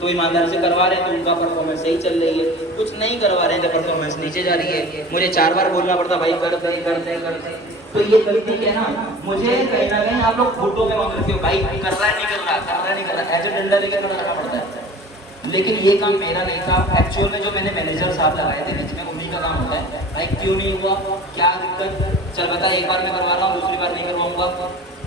तो ईमानदारी से करवा रहे हैं तो उनका परफॉर्मेंस सही चल रही है, कुछ नहीं करवा रहे हैं तो परफॉर्मेंस नीचे जा रही है। मुझे 4 बार बोलना पड़ता भाई कर दे कर दे कर दे। तो ये गलती है ना, मुझे कहीं ना कहीं आप लोग फोटो में मांग रहे हो भाई कर रहा है नहीं कर रहा, कर रहा है नहीं कर रहा, एज ए डंडा लेकर खड़ा रहना पड़ता है। लेकिन ये काम मेरा नहीं था। एक्चुअल में जो मैंने मैनेजर साहब लगाए थे बीच में, उन्हीं का काम होता है भाई क्यों नहीं हुआ, क्या दिक्कत, चल बता एक बार मैं करवा रहा हूँ दूसरी बार नहीं करवाऊंगा।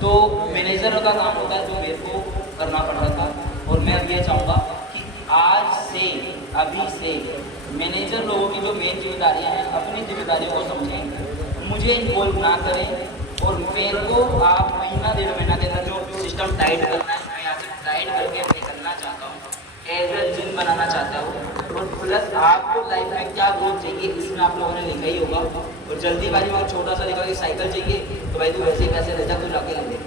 तो मैनेजर का काम होता है जो मेरे को करना पड़ रहा था। और मैं अब ये चाहूँगा कि आज से अभी से मैनेजर लोगों की जो मेन जिम्मेदारियाँ हैं अपनी जिम्मेदारियों को समझें, मुझे इन्वॉल्व ना करें। और मेरे को आप महीना 1.5 महीना के अंदर जो सिस्टम टाइट करना है मैं यहाँ से टाइट करके निकलना चाहता हूँ, एज ए जिन बनाना चाहता हूँ। और प्लस आपको लाइफ में क्या ग्रोथ चाहिए इसमें आप लोगों ने लिखा ही होगा। और जल्दीबाजी में छोटा सा लिखा कि साइकिल चाहिए तो भाई तू वैसे ही पैसे ले जा, तू जाके ले ले,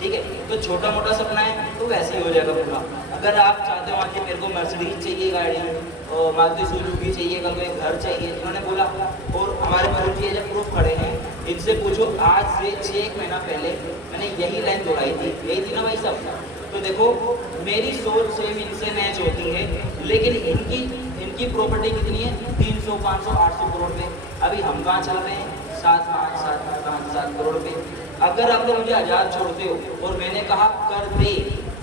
ठीक है। तो छोटा मोटा सपना है तो वैसे ही हो जाएगा पूरा। अगर आप चाहते हो कि मेरे को मर्सिडीज चाहिए गाड़ी और मारुति सुजुकी चाहिए, कल को एक घर चाहिए, इन्होंने बोला। और हमारे पास ये जब प्रूफ खड़े हैं, इनसे पूछो आज से 6 महीना पहले मैंने यही लाइन दोहराई थी, यही थी ना भाई साहब। तो देखो मेरी सोच सेम इनसे मैच होती है, लेकिन इनकी प्रॉपर्टी कितनी है 300 500 800 करोड़ पे। अभी हम कहाँ चल रहे हैं 7 करोड़ पे। अगर आप लोग मुझे आज़ाद छोड़ते हो और मैंने कहा कर दे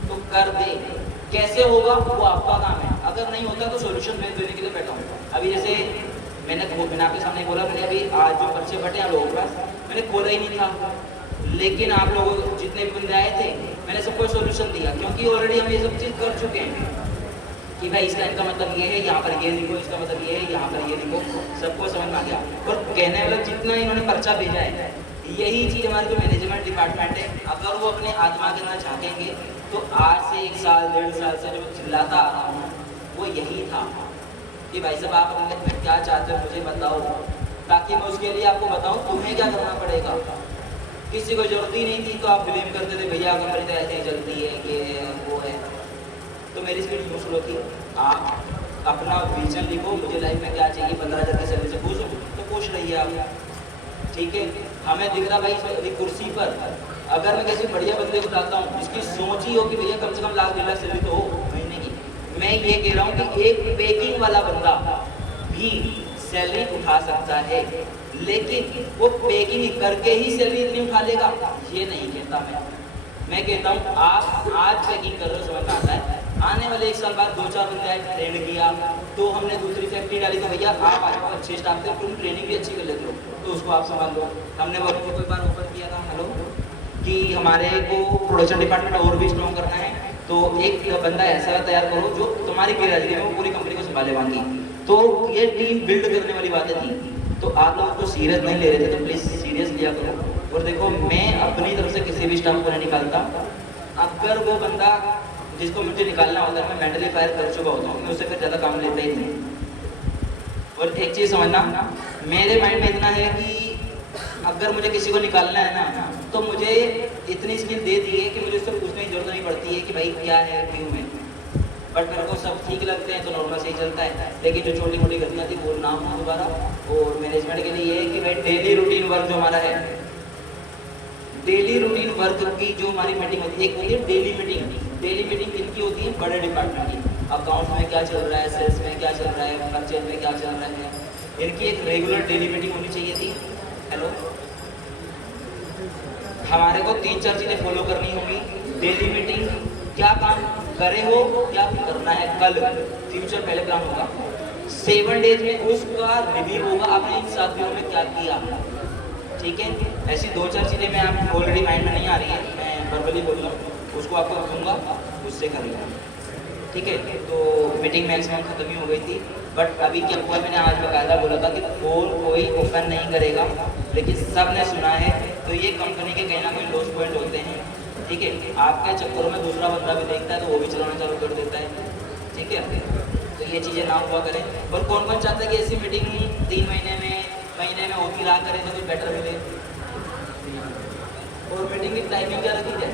तो कर दे, कैसे होगा वो आपका काम है। अगर नहीं होता तो सोल्यूशन मैं देने के लिए बैठा हूँ। अभी जैसे मैंने आपके सामने बोला, मैंने अभी आज जो पर्चे बटे हैं लोगों के पास मैंने खोला ही नहीं था, लेकिन आप लोगों जितने भी बंदे आए थे मैंने सबको सोल्यूशन दिया, क्योंकि ऑलरेडी हम ये सब चीज़ कर चुके हैं कि भाई इस लाइन का मतलब ये है, यहाँ पर ये लिखो, इसका मतलब ये है, यहाँ पर ये लिखो, सबको समझ में आ गया। और कहने वाला जितना इन्होंने पर्चा भेजा है यही चीज़ हमारे जो मैनेजमेंट डिपार्टमेंट है, अगर वो अपने आत्मा के अंदर झाँकेंगे तो आज से 1 साल 1.5 साल से जो चिल्लाता आ रहा हूँ वो यही था कि भाई साहब आप अपने में क्या चाहते हो मुझे बताओ, ताकि मैं उसके लिए आपको बताऊँ तुम्हें क्या करना पड़ेगा। किसी को जरूरत ही नहीं थी तो आप ब्लेम करते थे भैया कंपनी तो ऐसे ही चलती है, ये है वो है। तो मेरी स्पीड यूँ स्लो थी। आप अपना विजन लिखो, मुझे लाइफ में क्या चाहिए, 15,000 की सैलरी से पूछो तो पूछ रही है आप, ठीक है। हमें दिख रहा भाई अभी कुर्सी पर अगर मैं किसी बढ़िया बंदे को डालता हूँ जिसकी सोच ही हो कि भैया कम से कम 1,00,000 सैलरी तो हो महीने की, मैं ये कह रहा हूँ कि एक पैकिंग वाला बंदा भी सैलरी उठा सकता है, लेकिन वो पैकिंग करके ही सैलरी इतनी उठा लेगा ये नहीं कहता मैं कहता हूँ आप आज पैकिंग कर रहे हो समझ में आता है, आने वाले 1 साल बाद 2-4 बंदे आए ट्रेंड किया तो हमने दूसरी फैक्ट्री डाली तो भैया आप आज अच्छे स्टाफ थे, तुम ट्रेनिंग भी अच्छी कर लेते हो तो उसको आप संभाल लो। हमने वो कोई बार ओपन किया था हेलो कि हमारे को प्रोडक्शन डिपार्टमेंट और भी स्ट्रॉन्ग करना है, तो एक बंदा ऐसा तैयार करो जो तुम्हारी गैरहाजिरी में वो पूरी कंपनी को संभाले बाकी। तो ये टीम बिल्ड करने वाली बातें थी, तो आप लोग को सीरियस नहीं ले रहे थे तो प्लीज़ सीरियस लिया करो। और देखो मैं अपनी तरफ से किसी भी स्टाफ को नहीं निकालता, अगर वो बंदा जिसको मुझे निकालना होता है मैं मेंटली फायर कर चुका होता हूँ, मैं उससे फिर ज़्यादा काम लेता ही नहीं। और एक चीज़ समझना, मेरे माइंड में इतना है कि अगर मुझे किसी को निकालना है ना तो मुझे इतनी स्किल दे दी है कि मुझे उससे पूछने की जरूरत नहीं पड़ती है कि भाई क्या है क्यों है। बट मेरे को सब ठीक लगते हैं तो नॉर्मल से ही चलता है, लेकिन जो छोटी मोटी गलतियाँ थी वो ना हो दोबारा। और मैनेजमेंट के लिए ये है कि भाई डेली रूटीन वर्क जो हमारा है, डेली रूटीन वर्क की जो हमारी मीटिंग होती है, एक होती है डेली मीटिंग। डेली मीटिंग किनकी होती है, बड़े डिपार्टमेंट की। अकाउंट्स में क्या चल रहा है, सेल्स में क्या चल रहा है, परचेज में क्या चल रहा है, इनकी एक रेगुलर डेली मीटिंग होनी चाहिए थी। हेलो, हमारे को 3-4 चीज़ें फॉलो करनी होगी। डेली मीटिंग, क्या काम करे हो क्या करना है कल, फ्यूचर पहले प्लान होगा। 7 डेज में उसका रिव्यू होगा, आपने इन 7 दिनों में क्या किया, ठीक है। ऐसी 2-4 चीज़ें मैं आप ऑलरेडी माइंड में नहीं आ रही है, मैं वर्बली बोल रहा हूँ, उसको आपको रखूँगा, उससे कर लेना, ठीक है। तो मीटिंग मैक्सिमम खत्म ही हो गई थी, बट अभी क्या हुआ, मैंने आज बकायदा बोला था कि कोई ओपन नहीं करेगा, लेकिन सब ने सुना है। तो ये कंपनी के कहीं ना कहीं लॉस पॉइंट होते हैं, ठीक है। आपके चक्करों में दूसरा बंदा भी देखता है तो वो भी चलाना चालू कर देता है, ठीक है। तो ये चीज़ें ना हुआ करें। और कौन कौन चाहता है कि ऐसी मीटिंग 3 महीने में होती रहा करें तो कुछ बेटर मिले। और मीटिंग की टाइमिंग क्या रखी जाए,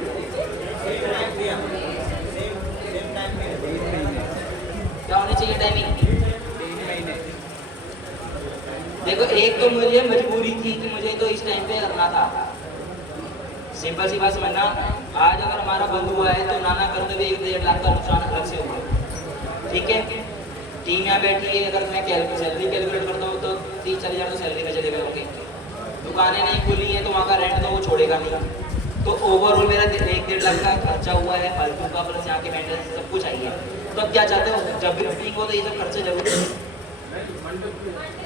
क्या होनी चाहिए टाइमिंग। देखो एक तो मुझे मजबूरी थी कि मुझे तो इस टाइम पे करना था, सिंपल सी बात समझना। आज अगर हमारा बंद हुआ है तो नाना करते हुए 1-1.5 लाख का नुकसान अलग से हुआ, ठीक है, टीम यहाँ बैठी है, अगर मैं सैलरी कैलकुलेट करता हूँ तो 30-40 हज़ार तो सैलरी में चले गए होंगे। दुकानें नहीं खुली हैं तो वहाँ का रेंट तो वो छोड़ेगा नहीं। तो ओवरऑल मेरा 1-1.5 लाख का खर्चा हुआ है फालतू का, प्लस यहाँ के मेंटेनेंस सब कुछ आई है। तो अब क्या चाहते हो, जब भी मीटिंग हो तो ये सब खर्चे जरूर।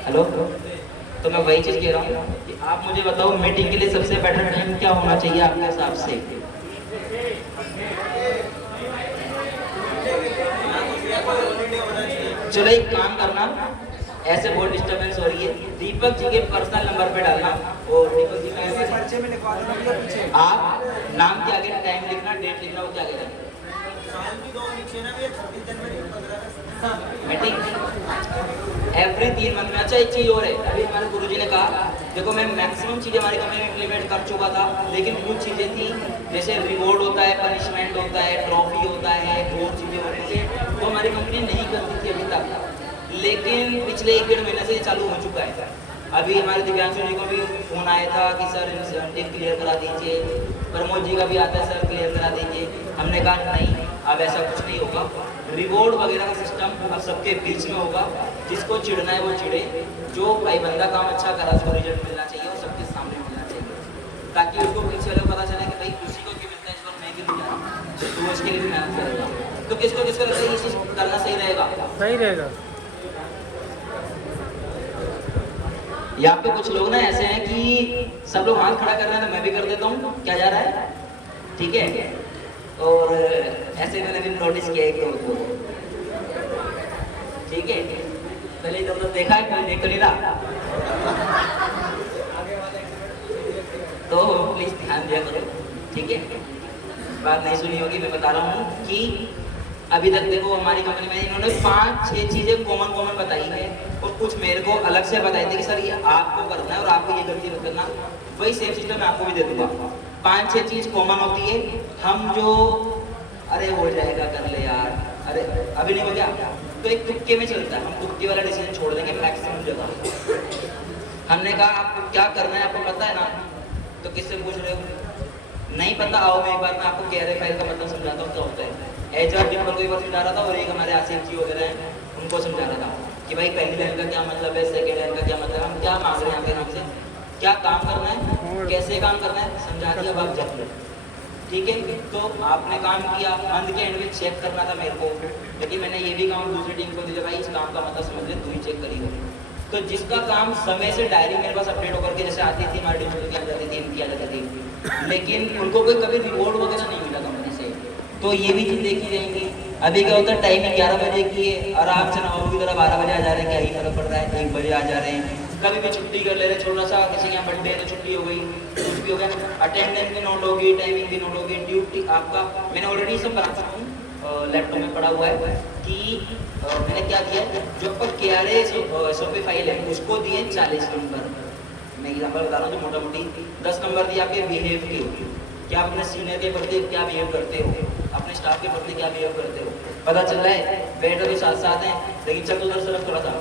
हेलो, तो मैं वही चीज़ कह रहा हूँ कि आप मुझे बताओ मीटिंग के लिए सबसे बेटर टाइम क्या होना चाहिए आपके हिसाब से। चलो एक काम करना, ऐसे बहुत डिस्टर्बेंस हो रही है, दीपक जी के पर्सनल नंबर पे डालना और दीपक जी में पर्चे में लिखवा देना, आप नाम के आगे टाइम लिखना, डेट लिखना, वो क्या कहना मीटिंग एवरी 3 मंथ में। अच्छा एक चीज़ और है, अभी हमारे गुरुजी ने कहा देखो मैं मैक्सिमम चीज़ें हमारी कंपनी में इम्प्लीमेंट कर चुका था, लेकिन कुछ चीज़ें थी जैसे रिवॉर्ड होता है, पनिशमेंट होता है, ट्रॉफी होता है, बहुत चीज़ें होती थी तो हमारी कंपनी नहीं करती थी अभी तक, लेकिन पिछले 1-1.5 महीने से ये चालू हो चुका है। अभी हमारे दिव्यांशु जी को भी फोन आया था कि सर इंसेंटिव क्लियर करा दीजिए, प्रमोद जी का भी आता है सर क्लियर करा दीजिए। हमने कहा नहीं, अब ऐसा कुछ नहीं होगा, रिवॉर्ड वगैरह का सिस्टम अब सबके बीच में होगा, जिसको चिढ़ना है वो चिढ़े, जो भाई बंदा काम अच्छा करा उसको रिजल्ट मिलना चाहिए और सबके सामने मिलना चाहिए, ताकि उसको पीछे वाले को पता चले कि भाई उसी को क्यों मिलता है, इस बार मैं क्यों नहीं जा, तो उसके लिए भी मेहनत करेगा। तो किसको किसको लगता है ये चीज़ करना सही रहेगा? सही रहेगा। यहाँ पे कुछ लोग ना ऐसे हैं कि सब लोग हाथ खड़ा कर रहे हैं तो मैं भी कर देता हूँ, क्या जा रहा है, ठीक है। और ऐसे मैंने भी नोटिस किया एक को, ठीक है, पहले जब तो देखा है कोई देख तो नहीं रहा, तो प्लीज ध्यान दिया करो, ठीक है। बात नहीं सुनी होगी, मैं बता रहा हूँ कि अभी तक देखो हमारी कंपनी में इन्होंने 5-6 चीजें कॉमन बताई है और कुछ मेरे को अलग से बताई थी कि सर ये आपको करना है और आपको ये गलती मत करना, वही सेम सिस्टम मैं आपको भी दे दूंगा। 5-6 चीज कॉमन होती है, हम जो अरे हो जाएगा कर ले यार, अरे अभी नहीं हो गया, तो एक तुक्के में चलता है, हम तुक्के वाला डिसीजन छोड़ देंगे मैक्सिमम जगह। हमने कहा आपको क्या करना है आपको पता है ना, तो किससे पूछ रहे हो, नहीं पता, आओ मैं एक बार मैं आपको KRA फाइल का मतलब समझाता हूँ क्या होता है। HR टीम पर कोई बार समझा रहा था और एक हमारे आसिफ जी वगैरह हैं उनको समझा रहा था कि भाई पहली लाइन का क्या मतलब है, सेकेंड लाइन का क्या मतलब है, हम क्या मांग रहे हैं आपके नाम से, क्या काम करना है, कैसे काम करना है, समझा दिया, अब जब लो, ठीक है। तो आपने काम किया, मंथ के एंड में चेक करना था मेरे को, लेकिन मैंने ये भी काम दूसरी टीम को दिया, भाई इस काम का मतलब समझ ले, तू ही चेक करिए। तो जिसका काम समय से डायरी मेरे पास अपडेट होकर के जैसे आती थी, हमारी टीम की जाती थी, इनकी आ जाती थी, लेकिन उनको कोई कभी रिवॉर्ड वगैरह नहीं मिला कंपनी से, तो ये भी चीज़ देखी जाएंगी। अभी क्या होता है, टाइमिंग 11 बजे की है, आराम से 9 की तरह 12 बजे आ जा रहे हैं, क्या ही फर्क पड़ रहा है, 1 बजे आ जा रहे हैं, कभी भी छुट्टी कर ले रहे हैं, छोटा सा किसी के यहाँ बर्थडे है तो छुट्टी हो गई, कुछ भी हो गया, अटेंडेंस भी नोट होगी, टाइमिंग भी नोट होगी, ड्यूटी आपका, मैंने ऑलरेडी सब बना सकता हूँ, लैपटॉप में पड़ा हुआ है कि मैंने क्या किया, जो आपका KRA SOP फाइल है उसको दिए 40 नंबर, मैं एग्जाम्पल बता रहा हूँ, जो मोटा मोटी 10 नंबर दिए आपके बिहेव की, क्या आप अपने सीनियर के प्रति क्या बिहेव करते हो, अपने स्टाफ के प्रति क्या बिहेव करते हो, पता चल रहा है। बैठो तो साथ साथ हैं, लेकिन चल उधर तरफ थोड़ा सा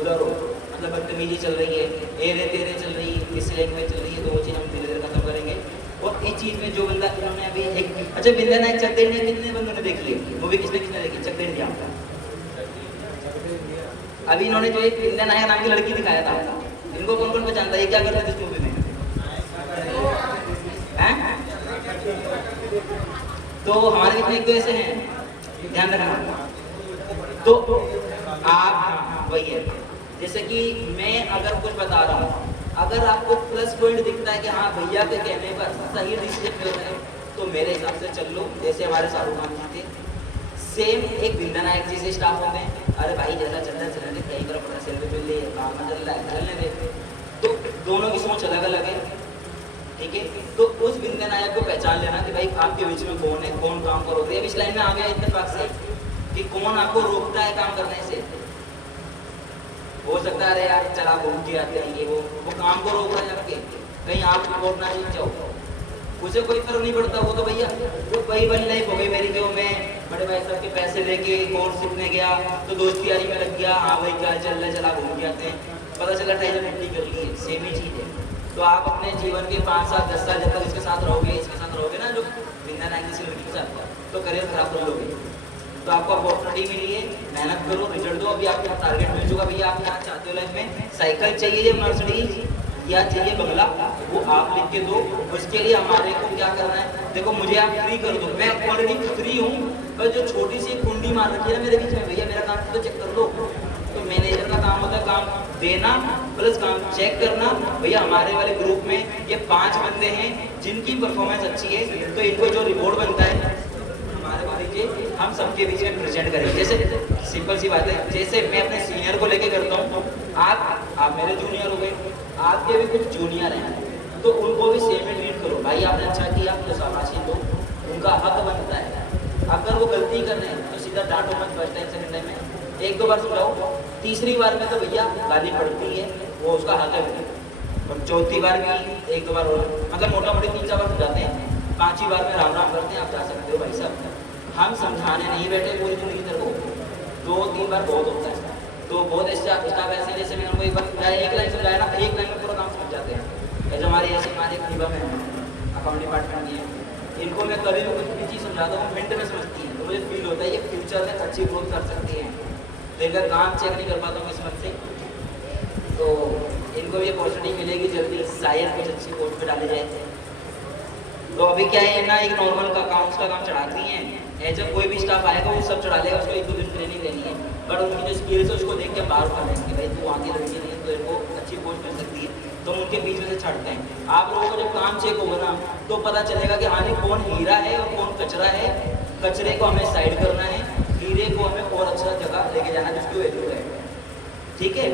उधर हो, मतलब बदतमीजी चल रही है, एरे तेरे चल रही है, किसी लैंग्वेज चल रही है, तो वो चीज़ हम धीरे धीरे खत्म करेंगे। और इस चीज़ में जो बंदा इन्होंने अभी एक, अच्छा बिंदा नायक चक दे इंडिया कितने बंदों ने देख लिया, वो भी किसने किसने देखी चक दे इंडिया, अभी इन्होंने जो एक बिंदा नायक नाम की लड़की दिखाया था, इनको कौन कौन पहचानता है, क्या करते थे इस मूवी में, हैं? तो हमारे कितने एक तो ऐसे हैं, ध्यान रखना। तो आप वही है, जैसे कि मैं अगर कुछ बता रहा हूँ, अगर आपको प्लस पॉइंट दिखता है कि हाँ भैया के कहने पर सही डिसीजन मिल रहा है, तो मेरे हिसाब से चल लो, जैसे हमारे शाहरुख खान जी थे, सेम एक बिंदा नायक जी से स्टाफ होते हैं, अरे भाई जैसा चल रहा है चलने दे, कहीं तरफ अपना सेल्फी मिल रही है, काम में चल रहा है चलने दे, तो दोनों की सोच अलग अलग है, ठीक है। तो उस बिंदा नायक को पहचान लेना कि भाई आपके बीच में कौन है, कौन काम को रोक रही है। अब इस लाइन में आ गया इत्तेफाक से कि कौन आपको रोकता है काम करने से, हो सकता है अरे यार चला घूम के आते हैं, ये वो काम को रोक रहा है आपके, कहीं आप रिपोर्ट ना जीत जाओ, उसे कोई फर्क नहीं पड़ता, वो तो भैया वो वही वाली लाइफ हो गई मेरी, जो मैं बड़े भाई साहब के पैसे लेके कोर्स सीखने गया तो दोस्ती यारी में लग गया, हाँ भाई क्या चल रहा है, चला घूम के आते हैं, पता चला टाइम मिट्टी कर ली है, सेम ही चीज़ है। तो आप अपने जीवन के 5 साल 10 साल जब तक इसके साथ रहोगे ना, जो बिंदा नायक किसी लड़की के साथ, तो करियर खराब कर लोगे, तो आपको अपॉर्चुनिटी मिली है, मेहनत करो, रिजल्ट दो। अभी आपका टारगेट मिल चुका भैया, आप क्या चाहते हो लाइफ में, साइकिल चाहिए या मर्सिडीज या चाहिए बंगला, वो आप लिख के दो। उसके लिए हमारे को क्या करना है, देखो मुझे आप फ्री कर दो, मैं ऑलरेडी फ्री हूँ, पर जो छोटी सी कुंडी मार रखी है ना मेरे बीच में, भैया मेरा काम तो चेक कर लो। तो मैनेजर का काम होता है काम देना प्लस काम चेक करना। भैया हमारे वाले ग्रुप में ये 5 बंदे हैं जिनकी परफॉर्मेंस अच्छी है, तो इनको जो रिपोर्ट बनता है हमारे मान लीजिए हम सबके बीच में प्रेजेंट करें। जैसे सिंपल सी बात है, जैसे मैं अपने सीनियर को लेके करता हूँ, आप मेरे जूनियर हो गए, आपके भी कुछ जूनियर हैं, तो उनको भी सेम ही ट्रीट करो। भाई आपने अच्छा किया तो शाबाशी दो, उनका हक बनता है। अगर वो गलती कर रहे हैं तो सीधा डांटो मत, फर्स्ट टाइम सेकंड टाइम में 1-2 बार समझाओ, तीसरी बार में तो भैया गाली पड़ती है, वो उसका हक है। और चौथी बार भी 1-2 बार और मतलब मोटा मोटी 3-4 बार समझाते हैं, 5वीं बार में राम राम करते हैं, आप जा सकते हो भाई साहब। हम समझाने नहीं बैठे पूरी जिंदगी तेरे को, 2-3 बार बहुत होता है। तो बहुत स्टाफ ऐसे, जैसे मैंने उनको एक बार 1 लाइन समझाया ना, 1 लाइन में पूरा काम समझ जाते हैं। ऐसे हमारे खरीबा में अकाउंट डिपार्टमेंट की है, इनको मैं कभी भी कुछ भी चीज़ समझाता हूँ मिनट में समझती है, तो मुझे फील होता है ये फ्यूचर में अच्छी ग्रोथ कर सकती हैं। तो इनका काम चेक नहीं कर पाता हूँ किस्मत से, तो इनको भी अपॉर्चुनिटी मिलेगी जल्दी, शायद कुछ अच्छी पोस्ट पे डाले जाए। तो अभी क्या है ना, एक नॉर्मल का अकाउंट्स का काम चढ़ाती हैं, ऐसे कोई भी स्टाफ आएगा वो सब चढ़ा लेगा, उसको 1-2 दिन ट्रेनिंग देनी है, बट उनकी जो स्किल्स है उसको देख के हम बाहर उठा लेंगे, भाई तू आगे लड़की नहीं तो इनको अच्छी पोस्ट मिल सकती है, तो हम उनके बीच में से छाटते हैं। आप लोगों को जब काम चेक होगा ना तो पता चलेगा कि हाँ कौन हीरा है और कौन कचरा है। कचरे को हमें साइड करना है, हीरे को हमें और अच्छा जगह लेके जाना जिसकी वैल्यू है, ठीक है।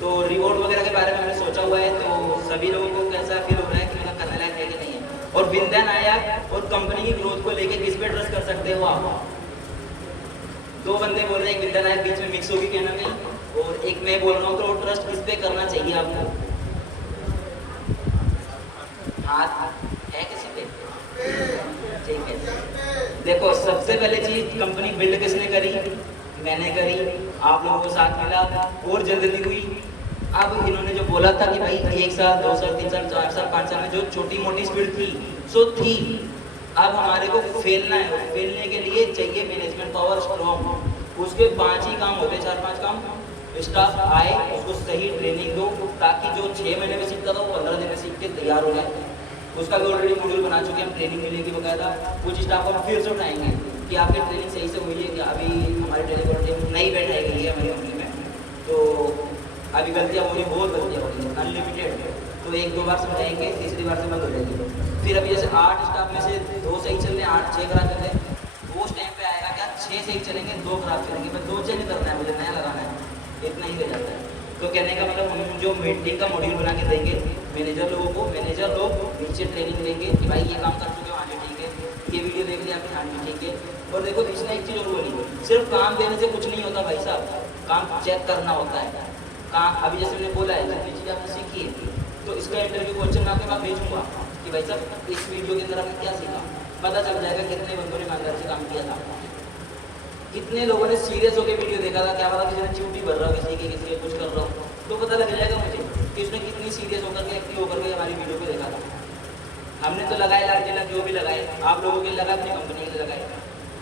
तो रिवॉर्ड वगैरह के बारे में हमने सोचा हुआ है, तो सभी लोगों को कैसा फील हो रहा है कि मेरा करने लायक है कि नहीं है। और बिंदा नायक और कंपनी की ग्रोथ को लेके किस पे ट्रस्ट कर सकते हो आप? 2 बंदे बोल रहे हैं बिंदा नायक बीच में मिक्स होगी कहना नहीं, और एक मैं बोल रहा हूँ, तो ट्रस्ट किस पे करना चाहिए आपको? हाथ है किसी पे? ठीक है, देखो सबसे पहले चीज कंपनी बिल्ड किसने करी? मैंने करी, आप लोगों को साथ मिला और जल्दी हुई। अब इन्होंने जो बोला था कि भाई 1 साल 2 साल 3 साल 4 साल 5 साल में जो छोटी मोटी स्पीड थी सो थी, अब हमारे को फैलना है, फैलने के लिए चाहिए मैनेजमेंट पावर स्ट्रॉन्ग। उसके 5 ही काम होते हैं, 4-5 काम। स्टाफ आए, उसको सही ट्रेनिंग दो, ताकि जो 6 महीने में सीखता था वो 15 दिन में सीख के तैयार हो जाए। उसका भी ऑलरेडी मॉड्यूल बना चुके हैं, हम ट्रेनिंग मिलेगी बकायदा। कुछ स्टाफ को हम फिर से उठाएंगे कि आपकी ट्रेनिंग सही से हुई है कि अभी हमारी ट्रेनिंग टीम नई बैठाई गई है हमारी कंपनी में, तो अभी गलतियाँ हो रही, बहुत गलतियाँ हो रही हैं अनलिमिटेड, तो 1-2 बार समझाएंगे, तीसरी बार से बंद हो जाएगी। फिर अभी जैसे 8 स्टाफ में से 2 सही चल रहे हैं, 8-6 खराब चल रहे हैं, वो उस टाइम पे आएगा क्या 6 सही चलेंगे 2 खराब चलेंगे, बस 2 चेंज करना है, मुझे नया लगाना है, इतना ही हो जाता है। तो कहने का मतलब हम जो मीटिंग का मॉड्यूल बना के देंगे मैनेजर लोगों को, मैनेजर लोग नीचे ट्रेनिंग देंगे कि भाई ये काम कर चुके हो, हाँ जी ठीक है, ये वीडियो देख लिया आपने, हाँ जी ठीक है। और देखो इसने एक चीज़ और बोली, सिर्फ काम देने से कुछ नहीं होता भाई साहब, काम चेक करना होता है। काम अभी जैसे मैंने बोला है जितनी चीज़ आपने सीखी है, तो इसका इंटरव्यू क्वेश्चन आपके पास भेजूंगा कि भाई साहब इस वीडियो के अंदर आपने क्या सीखा, पता चल जाएगा कितने बंदों ने ईमानदारी से काम किया था, कितने लोगों ने सीरियस होकर वीडियो देखा था, क्या पता किसी ने च्यूटी भर रहा हो किसी के कुछ कर रहा हो, तो पता लग जाएगा मुझे कि उसने कितनी सीरियस होकर के एक्टिव होकर के हमारी वीडियो को देखा था। हमने तो लगाए लाख जो भी लगाए, आप लोगों के लगा, अपनी कंपनी के लगाए।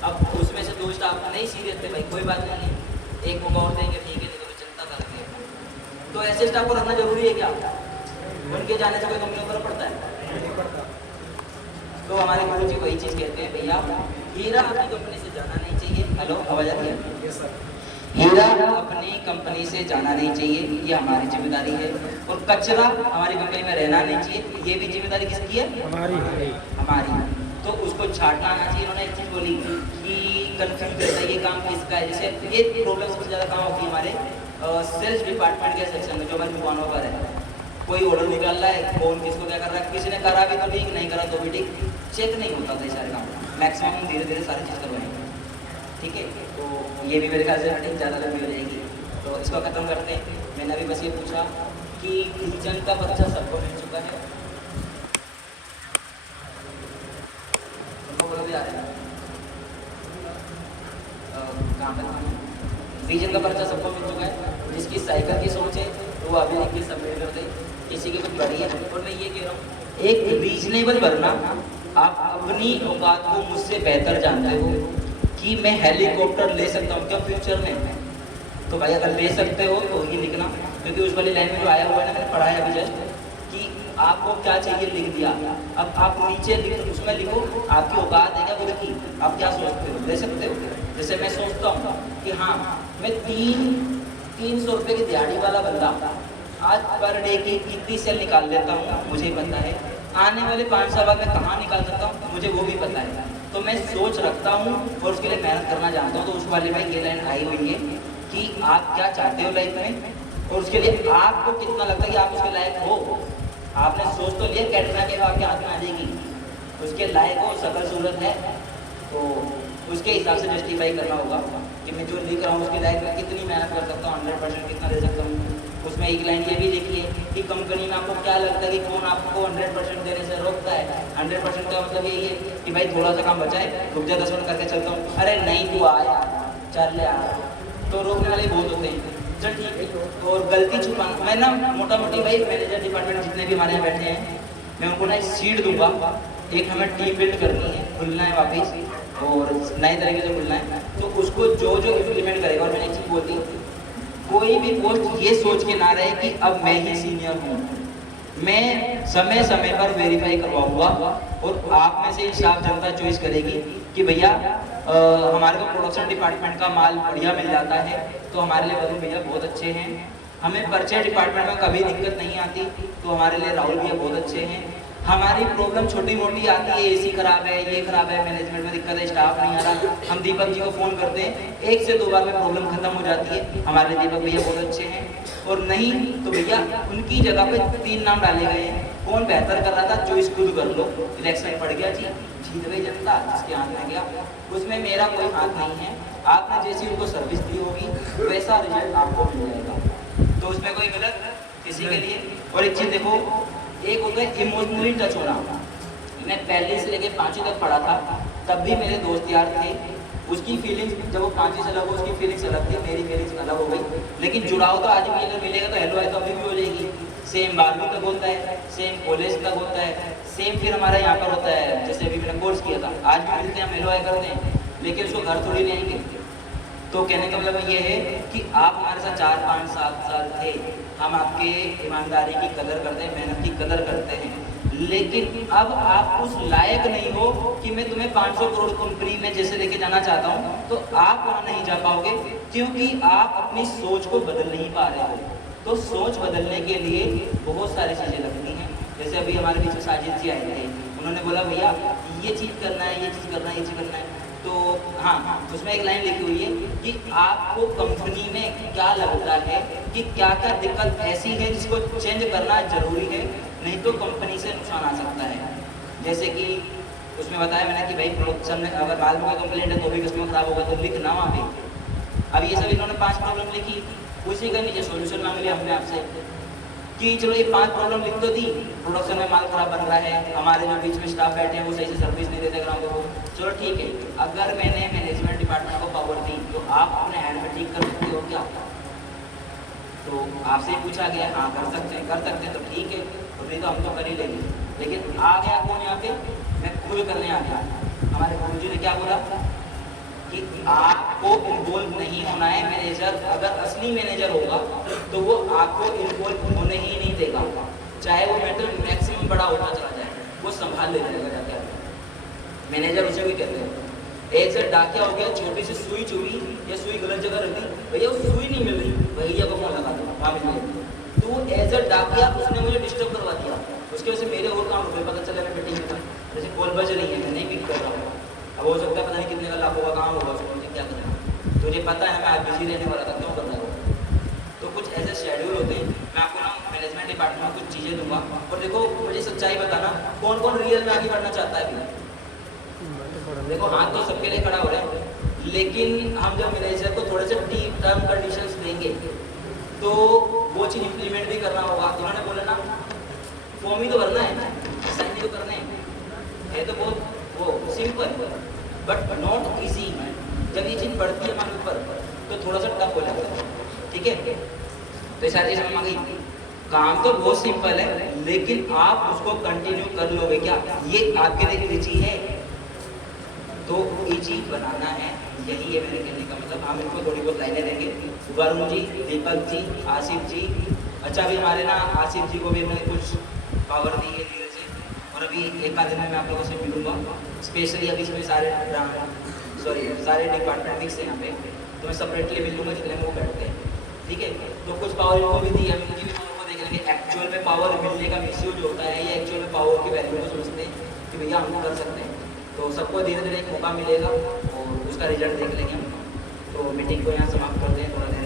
अब उसमें से 2 स्टाफ नहीं सीरियस थे, भाई कोई बात नहीं, एक मौका और देंगे, ठीक है, नहीं तो चिंता करते हैं। तो ऐसे स्टाफ को रखना जरूरी है क्या? उनके जाने से कोई कंपनी पर पड़ता है? तो हमारे गुरु जी वही चीज़ कहते हैं, भैया हीरा अपनी कंपनी से जाना नहीं चाहिए। हेलो, आवाज़ आ रही है? हीरा अपनी कंपनी से जाना नहीं चाहिए, ये हमारी जिम्मेदारी है। और कचरा हमारी कंपनी में रहना नहीं चाहिए, ये भी जिम्मेदारी किसकी है? हमारी। तो उसको छाटना आना चाहिए। इन्होंने एक चीज़ बोली कि कन्फ्यूज रहता है ये काम किसका है। जैसे ये प्रॉब्लम सबसे ज़्यादा कहाँ होती है? हमारे सेल्स डिपार्टमेंट के सेक्शन में, जो हमारी दुकानों पर है। कोई ऑर्डर निकाल रहा है, कौन किसको क्या कर रहा है, किसी ने करा भी तो ठीक, नहीं करा तो भी ठीक, चेक नहीं होता था ये सारे काम। मैक्सिमम धीरे धीरे सारी चीज़ करवाएंगे, ठीक है। तो ये भी मेरे ख्याल से मीटिंग ज़्यादा लंबी हो जाएगी, तो इसको ख़त्म करते हैं। मैंने अभी बस ये पूछा कि किचन का बच्चा सबको मिल चुका है, उनको बोलो भी आ रहे हैं कहाँ पर? रीजन का पर्चा सबको मिल चुका है। जिसकी साइकिल की सोच है वो अभी लिख के सबमिट कर दे, किसी की कुछ बड़ी है। और मैं ये कह रहा हूँ, एक रीजनेबल भरना, आप अपनी औकात को मुझसे बेहतर जानते हो कि मैं हेलीकॉप्टर ले सकता हूँ क्या फ्यूचर में? तो भाई अगर ले सकते हो तो ही लिखना, क्योंकि उस वाली लाइन में जो आया हुआ है ना, मैंने पढ़ा है अभी जस्ट, कि आपको क्या चाहिए लिख दिया। अब आप नीचे लिख, उसमें लिखो आपकी औकात है क्या खुद की, आप क्या सोचते हो, ले सकते हो। जैसे मैं सोचता हूँ कि हाँ मैं 300 रुपये की दिहाड़ी वाला बंदा आज पर डे की कितनी सेल निकाल लेता हूँ मुझे पता है, आने वाले 5 साल बाद मैं कहाँ निकाल सकता हूँ मुझे वो भी पता है। तो मैं सोच रखता हूँ और उसके लिए मेहनत करना जानता हूँ। तो उस वाले भाई ये लाइन आई हुई है कि आप क्या चाहते हो लाइफ में, और उसके लिए आपको कितना लगता है कि आप उसके लायक हो। आपने सोच तो लिया कैटरीना कैफ आपके हाथ में आ जाएगी, उसके लायक हो, शकल सूरत है, तो उसके हिसाब से जस्टिफाई करना होगा कि मैं जो लिख रहा हूँ उसके लायक मैं कितनी मेहनत कर सकता हूँ, 100% कितना दे सकता हूँ। उसमें एक लाइन ये भी लिखी है कि कंपनी में आपको क्या लगता है कि कौन आपको 100% देने से रोकता है। 100% का मतलब यही है कि भाई थोड़ा सा काम बचा है, रुक जा 10 मिनट करके चलता हूँ, अरे नहीं तू आ यार, चल यार, तो रोकने वाले बहुत होते हैं। चल ठीक है। और गलती छुपाना, मैं ना मोटा मोटी भाई मैनेजर डिपार्टमेंट जितने भी हमारे यहाँ बैठे हैं, मैं उनको ना एक सीट दूंगा, एक हमें टीम बिल्ड करनी है, खुलना है वापस और नए तरीके से खुलना है, तो उसको जो जो इम्प्लीमेंट करेगा। और मैंने एक चीज़ बोलती, कोई भी पोस्ट ये सोच के ना रहे कि अब मैं ही सीनियर हूँ, मैं समय समय पर वेरीफाई करवाऊंगा और आप में से स्टाफ जनता चॉइस करेगी कि भैया हमारे को प्रोडक्शन डिपार्टमेंट का माल बढ़िया मिल जाता है तो हमारे लिए वरुण भैया बहुत अच्छे हैं, हमें परचेज डिपार्टमेंट में कभी दिक्कत नहीं आती तो हमारे लिए राहुल भैया बहुत अच्छे हैं, हमारी प्रॉब्लम छोटी मोटी आती है, एसी खराब है, ये खराब है, मैनेजमेंट में दिक्कत है, स्टाफ नहीं आ रहा, हम दीपक जी को फ़ोन करते हैं, 1 से 2 बार में प्रॉब्लम खत्म हो जाती है, हमारे दीपक भैया बहुत अच्छे हैं। और नहीं तो भैया उनकी जगह पे 3 नाम डाले गए हैं, कौन बेहतर कर रहा था चॉइस खुद कर लो, इलेक्शन पड़ गया जी, जीत गई जनता, जिसके हाथ में गया, उसमें मेरा कोई हाथ नहीं है। आपने जैसी उनको सर्विस दी होगी वैसा रिजल्ट आपको मिल जाएगा, तो उसमें कोई गलत किसी के लिए। और एक चीज़ देखो, एक होता है इमोशनली टच होना। मैं पहले से लेके 5वीं तक पढ़ा था, तब भी मेरे दोस्त यार थे, उसकी फीलिंग्स जब वो 5वीं से अलग हो उसकी फीलिंग्स अलग थी, मेरी फीलिंग्स अलग हो गई, लेकिन जुड़ाव तो आज भी अगर मिलेगा तो हेलो है तो अभी भी हो जाएगी। सेम 12वीं तक होता है, सेम कॉलेज तक होता है, सेम फिर हमारा यहाँ पर होता है, जैसे अभी मैंने कोर्स किया था, आज भी मिलते हैं, हम हेलो है करते हैं, लेकिन उसको घर थोड़ी नहीं आएंगे। तो कहने का मतलब ये है कि आप हमारे साथ 4, 5, 7 साल थे, हम आपके ईमानदारी की कदर करते हैं, मेहनत की कदर करते हैं, लेकिन अब आप उस लायक नहीं हो कि मैं तुम्हें 500 करोड़ कंपनी में जैसे लेके जाना चाहता हूँ, तो आप वहाँ नहीं जा पाओगे क्योंकि आप अपनी सोच को बदल नहीं पा रहे हो। तो सोच बदलने के लिए बहुत सारी चीज़ें लगती हैं। जैसे अभी हमारे बीच में साजिद जी आए थे, उन्होंने बोला भैया ये चीज़ करना है, ये चीज़ करना है, ये चीज़ करना है। तो हाँ, उसमें एक लाइन लिखी हुई है कि आपको कंपनी में क्या लगता है कि क्या क्या दिक्कत ऐसी है जिसको चेंज करना जरूरी है, नहीं तो कंपनी से नुकसान आ सकता है। जैसे कि उसमें बताया मैंने कि भाई प्रोडक्शन में अगर माल में कंप्लेंट है तो भी कस्टमर खराब होगा, तो लिखना वहाँ पे। अब ये सब इन्होंने 5 प्रॉब्लम लिखी, उसी का नीचे सोल्यूशन मांग लिया हमने आपसे कि चलो ये 5 प्रॉब्लम लिख तो दी, प्रोडक्शन में माल खराब बन रहा है, हमारे जो बीच में स्टाफ बैठे हैं वो सही से सर्विस नहीं देते ग्राहकों को, चलो ठीक है, अगर मैंने मैनेजमेंट डिपार्टमेंट को पावर दी तो आप अपने हैंड में ठीक कर सकते हो क्या? तो आपसे पूछा गया, हाँ कर सकते हैं, तो ठीक है, तो नहीं तो हम तो कर ही लेंगे। लेकिन आ गया कौन यहाँ पे? मैं खुद करने आ गया। हमारे गुरु जी ने क्या बोला कि आपको इन्वॉल्व नहीं होना है। मैनेजर अगर असली मैनेजर होगा तो वो आपको इन्वॉल्व होने ही नहीं देगा, चाहे वो मैटर मैक्सिमम बड़ा होता चला जाए, वो संभाल ले जाएगा जाकर। मैनेजर उसे भी कहते हैं, एक से डाकिया हो गया, छोटी सी सुई चुभी या सुई गलत जगह रख दी, भैया वो सुई नहीं मिल रही, भैया को फोन लगा दो वहाँ मिल जाएगी। तो एज अ डाकिया उसने मुझे डिस्टर्ब करवा दिया, उसकी वजह से मेरे और काम रुपये पता चला मैं मीटिंग में था, जैसे कॉल बज रही है मैं नहीं पिक कर रहा हूँ, अब हो सकता है पता नहीं कितने का लाभ होगा, काम होगा, उसको क्या करना, तुझे पता है मैं आज बिजी रहने वाला था, क्यों कर रहा हूँ। तो कुछ ऐसे शेड्यूल होते हैं। मैं आपको ना मैनेजमेंट डिपार्टमेंट में कुछ चीज़ें दूंगा, और देखो मुझे सच्चाई बताना कौन कौन रियल में आगे बढ़ना चाहता है अभी। देखो हाथ तो सबके लिए खड़ा हो रहा है, लेकिन हम जब मैनेजर को थोड़े से टर्म कंडीशंस देंगे तो वो चीज़ इंप्लीमेंट भी करना होगा। तो उन्होंने बोला ना फॉर्म ही तो भरना है, साइन तो करने है, तो बहुत वो सिंपल बट नॉट ईजी। जब ये चीज़ बढ़ती है हमारे ऊपर तो थोड़ा सा टफ हो जाता है, ठीक है। तो ये सारी चीज़ हम गई, काम तो बहुत सिंपल है, लेकिन आप उसको कंटिन्यू कर लोगे क्या, ये आपके लिए ईजी है। तो ईजी बनाना है, यही है मेरे कहने का मतलब। हम इनको थोड़ी बहुत लाइनें देंगे। वरुण जी, दीपक जी, आसिफ जी, अच्छा अभी हमारे ना आसिफ जी को भी हमने कुछ पावर दी है धीरे से, और अभी एक आध दिन में मैं आप लोगों से मिलूंगा स्पेशली। अभी सभी सारे सारे डिपार्टमेंट मिक्स है यहाँ पे, तो मैं सेपरेटली मिलूंगा जितने में वो बैठते हैं, ठीक है। तो कुछ पावर इनको भी दी है, हम इनकी भी पावर को देख लेंगे। एक्चुअल में पावर मिलने का मिसयूज होता है या एक्चुअल में पावर की वैल्यू को समझते हैं कि भैया हम कर सकते हैं, तो सबको धीरे धीरे एक मौका मिलेगा और उसका रिजल्ट देख लेंगे हम। तो मीटिंग को यहाँ समाप्त करते हैं, थोड़ा देर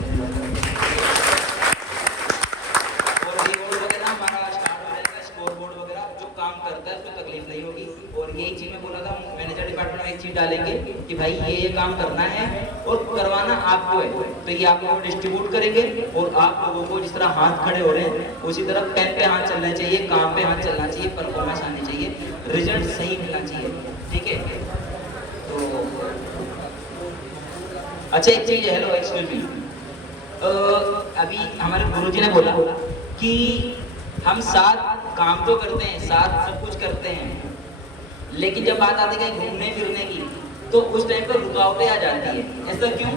और ये बोर्ड वगैरह हमारा स्टार्ट हो जाएगा। स्कोर बोर्ड वगैरह जो काम करता है उसको तकलीफ नहीं होगी। और यही चीज़ मैं बोला था, मैनेजर डिपार्टमेंट में एक चीज़ डालेंगे कि भाई ये काम करना है और करवाना आपको है, तो ये आप लोगों को डिस्ट्रीब्यूट करेंगे। और आप लोगों को जिस तरह हाथ खड़े हो रहे हैं उसी तरह पेन पे हाथ चलना चाहिए, काम पे हाथ चलना चाहिए, परफॉर्मेंस आनी चाहिए, रिजल्ट सही मिलना चाहिए, ठीक है। तो अच्छा एक चीज हेलो एक्सक्यूज मी, अभी हमारे गुरुजी ने बोला कि हम साथ काम तो करते हैं, साथ सब कुछ करते हैं, लेकिन जब बात आती है कहीं घूमने फिरने की तो उस टाइम पर रुकावटें आ जाती है। ऐसा क्यों?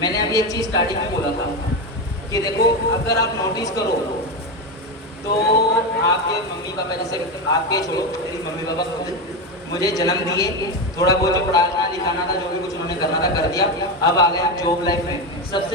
मैंने अभी एक चीज स्टार्टिंग में बोला था कि देखो अगर आप नोटिस करो तो आपके मम्मी पापा, जैसे आपके छोड़ो, मेरी मम्मी पापा खुद मुझे जन्म दिए, थोड़ा बहुत जो पढ़ाना लिखाना था, जो भी कुछ उन्होंने करना था कर दिया, अब आ गए जॉब लाइफ में। सबसे